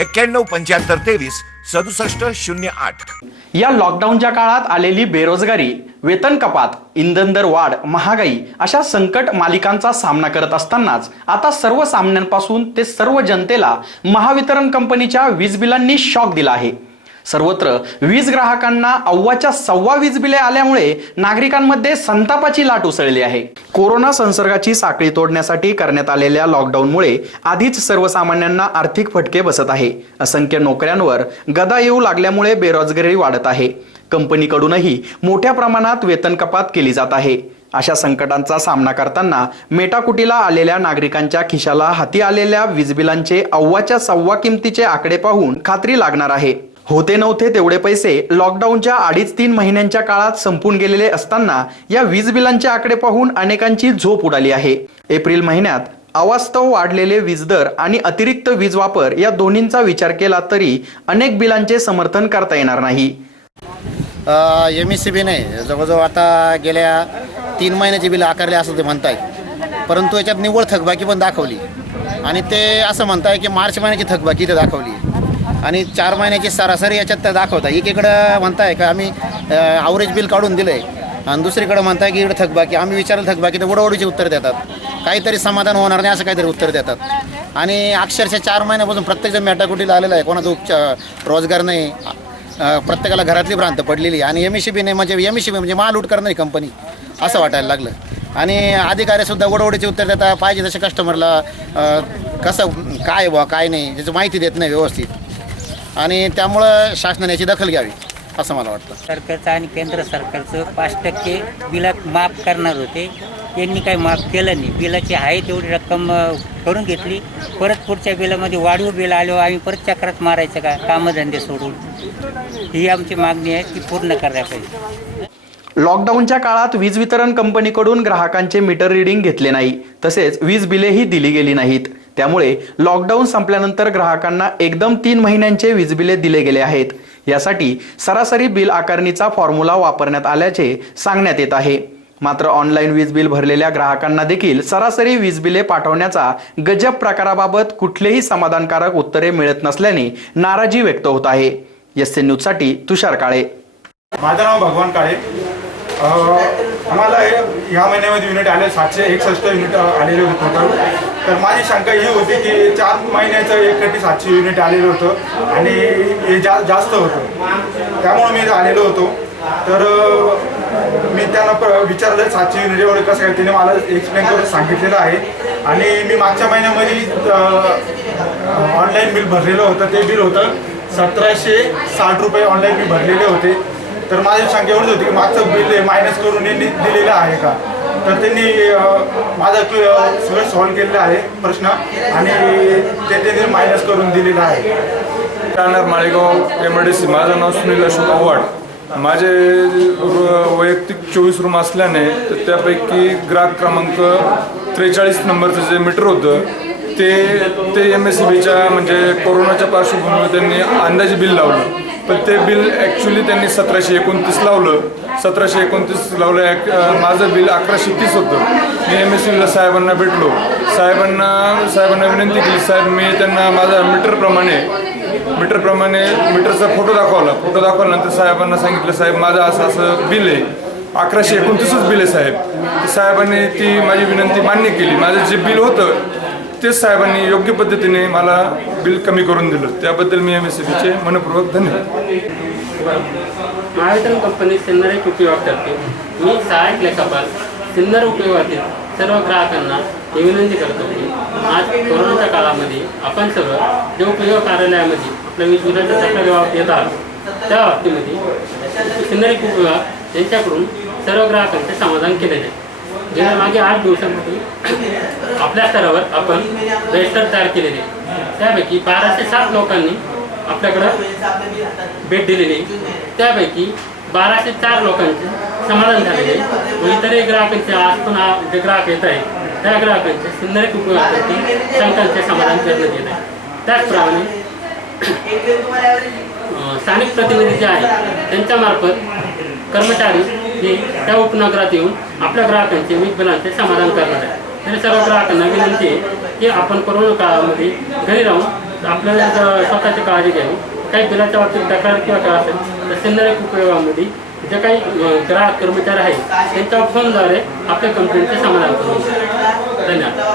एक्क्याण्णव पंच्याहत्तर तेवीस सदुसष्ट शून्य आठ. या लॉकडाऊनच्या काळात आलेली बेरोजगारी वेतन कपात इंधन दर वाढ महागाई अशा संकट मालिकांचा सामना करत असतानाच आता सर्व सामन्यांपासून ते सर्व जनतेला महावितरण कंपनीच्या वीज बिलांनी शॉक दिला आहे. सर्वत्र वीज ग्राहकांना अव्वाच्या सव्वा वीज बिले आल्यामुळे नागरिकांमध्ये संतापाची लाट उसळली आहे. कोरोना संसर्गाची साखळी तोडण्यासाठी करण्यात आलेल्या लॉकडाऊनमुळे आधीच सर्वसामान्यांना आर्थिक फटके बसत आहे. असंख्य नोकऱ्यांवर गदा येऊ लागल्यामुळे बेरोजगारी वाढत आहे. कंपनीकडूनही मोठ्या प्रमाणात वेतन कपात केली जात आहे. अशा संकटांचा सामना करताना मेटाकुटीला आलेल्या नागरिकांच्या खिशाला हाती आलेल्या वीजबिलांचे अव्वाच्या सव्वा किमतीचे आकडे पाहून खात्री लागणार आहे. होते नव्हते तेवढे पैसे लॉकडाऊनच्या अडीच तीन महिन्यांच्या काळात संपून गेलेले असताना या वीज बिलांचे आकडे पाहून अनेकांची झोप उडाली आहे. एप्रिल महिन्यात अवास्तव वाढलेले वीज दर आणि अतिरिक्त वीज वापर या दोन्हींचा विचार केला तरी अनेक बिलांचे समर्थन करता येणार नाही. एम एस सी बीने जवळजवळ आता गेल्या तीन महिन्याची बिलं आकारले असं ते म्हणताय परंतु याच्यात निव्वळ थकबाकी पण दाखवली. आणि ते असं म्हणताय की मार्च महिन्याची थकबाकी ते दाखवली. आणि चार महिन्याची सरासरी याच्यात दाखवता. एकीकडं म्हणताय का आम्ही आवरेज बिल काढून दिलं आहे आणि दुसरीकडं म्हणताय की इकडं थकबाकी. आम्ही विचारलं थकबाकी तर उडवडीचे उत्तर देतात. काहीतरी समाधान होणार नाही असं काहीतरी उत्तर देतात. आणि अक्षरशः चार महिन्यापासून प्रत्येकजण मेटाकुटीला आलेला आहे. कोणाचा उपचार रोजगार नाही. प्रत्येकाला घरातली भ्रांत पडलेली आणि एम एस सी बीने म्हणजे एम एस सी बी म्हणजे माल लूट करणारी कंपनी असं वाटायला लागलं. आणि अधिकाऱ्यासुद्धा वडवडीचे उत्तर देतात. पाहिजे तसे कस्टमरला कसं काय बुवा काय नाही त्याची माहिती देत नाही व्यवस्थित. आणि त्यामुळं शासनाने याची दखल घ्यावी असं मला वाटतं. सरकारचं आणि केंद्र सरकारचं पाच टक्के बिलात माफ करणार होते. यांनी काही माफ केलं नाही. बिलाची आहे तेवढी रक्कम करून घेतली. परत पुढच्या बिलामध्ये वाढीव बिल आल्यावर आम्ही परत चक्रात मारायचं का? कामधंदे सोडून. ही आमची मागणी आहे ती पूर्ण करायला पाहिजे. लॉकडाऊनच्या काळात वीज वितरण कंपनीकडून ग्राहकांचे मीटर रिडिंग घेतले नाही. तसेच वीज बिलेही दिली गेली नाहीत. त्यामुळे लॉकडाऊन संपल्यानंतर ग्राहकांना एकदम तीन महिन्यांचे वीज बिले दिले गेले आहेत. यासाठी सरासरी बिल आकारणीचा फॉर्म्युला वापरण्यात आल्याचे सांगण्यात येत आहे. मात्र ऑनलाईन वीज बिल भरलेल्या ग्राहकांना देखील सरासरी वीज बिले पाठवण्याचा गजब प्रकाराबाबत कुठलेही समाधानकारक उत्तरे मिळत नसल्याने नाराजी व्यक्त होत आहे. एस एन न्यूजसाठी तुषार काळे. माझं नाव भगवान काळे. आम्हाला ह्या महिन्यामध्ये युनिट आले सातशे एकसष्ट युनिट आलेले होते तर माझी शंका ही होती की चार महिन्याचं एकटी सातशे युनिट आलेलं होतं आणि हे जा जास्त होतं. त्यामुळं मी आलेलो होतो. तर मी त्यांना प- विचारलं सातशे युनिटवर कसं काय तिने मला एक्सप्लेन करून सांगितलेलं आहे. आणि मी मागच्या महिन्यामध्ये ऑनलाईन बिल भरलेलं होतं. ते बिल होतं सतराशे साठ रुपये ऑनलाईन मी भरलेले होते. तर माझी शंका एवढीच होती की मागचं बिल मायनस करून दिलेलं आहे का? तर त्यांनी माझा सगळं सॉल्व केलेलं आहे प्रश्न आणि ते त्यांनी मायनस करून दिलेला आहे. राहणार माळेगाव एम डी सी माझं नाव सुनील अशोक आव्हाड. माझे वैयक्तिक चोवीस रूम असल्याने तर त्यापैकी ग्राहक क्रमांक त्रेचाळीस नंबरचं जे मीटर होतं ते ते एम एस सी बीच्या म्हणजे कोरोनाच्या पार्श्वभूमीवर त्यांनी अंदाजे बिल लावलं. पण ते बिल ॲक्च्युली त्यांनी सतराशे एकोणतीस लावलं. सतराशे एकोणतीस लावलं ॲक- माझं बिल अकराशे तीस होतं. मी एम एस सीला साहेबांना भेटलो. साहेबांना साहेबांना विनंती केली साहेब मी त्यांना माझा मीटरप्रमाणे मीटरप्रमाणे मीटरचा फोटो दाखवला फोटो दाखवल्यानंतर साहेबांना सांगितलं साहेब माझं असं असं बिल आहे. अकराशे एकोणतीसच बिल आहे साहेब. साहेबांनी ती माझी विनंती मान्य केली. माझं जे बिल होतं तेच साहेबांनी योग्य पद्धतीने मला बिल कमी करून दिलं. त्याबद्दल मी एम एस सी मनपूर्वक धन्यवाद. महावितरण कंपनी सिन्नर एक उपयोग करते. मी सहायक लेखापाल. सिन्नर उपयोगातील सर्व ग्राहकांना ही विनंती करतो की आज कोरोनाच्या काळामध्ये आपण सगळं जे उपयोग कार्यालयामध्ये आपल्या वीज बिलाचा चक्र व्यवहार येत आहोत. त्या बाबतीमध्ये सिन्नर एक उपयोग यांच्याकडून सर्व ग्राहकांचे समाधान केले आहे गेल्या मागे आठ दिवसांमध्ये आपल्या स्तरावर आपण रजिस्टर तयार केलेले. आहे. त्यापैकी बाराशे सात लोकांनी आपल्याकडं भेट दिलेली. त्यापैकी बाराशे चार लोकांचे समाधान झालेले. व इतरही ग्राहकांचे आज पण जे ग्राहक येत आहे त्या ग्राहकांचे सुंदर उपयोगासाठी शंकांचे समाधान करण्यात येत आहे. त्याचप्रमाणे स्थानिक प्रतिनिधी जे आहेत त्यांच्यामार्फत कर्मचारी हे त्या उपनगरात येऊन आपल्या ग्राहकांचे वीज बिलांचे समाधान करणार आहे. तरी सर्व ग्राहकांना विनंती आहे की आपण कोरोना काळामध्ये घरी राहून आपल्याला स्वतःची काळजी घ्यावी काही बिलाच्या बाबतीत तक्रार किंवा काय असेल तर सिंधुदुर्ग उपयोगामध्ये जे काही ग्राहक कर्मचारी आहेत त्यांच्या फोनद्वारे आपल्या कंपनीचे समाधान करू धन्यवाद.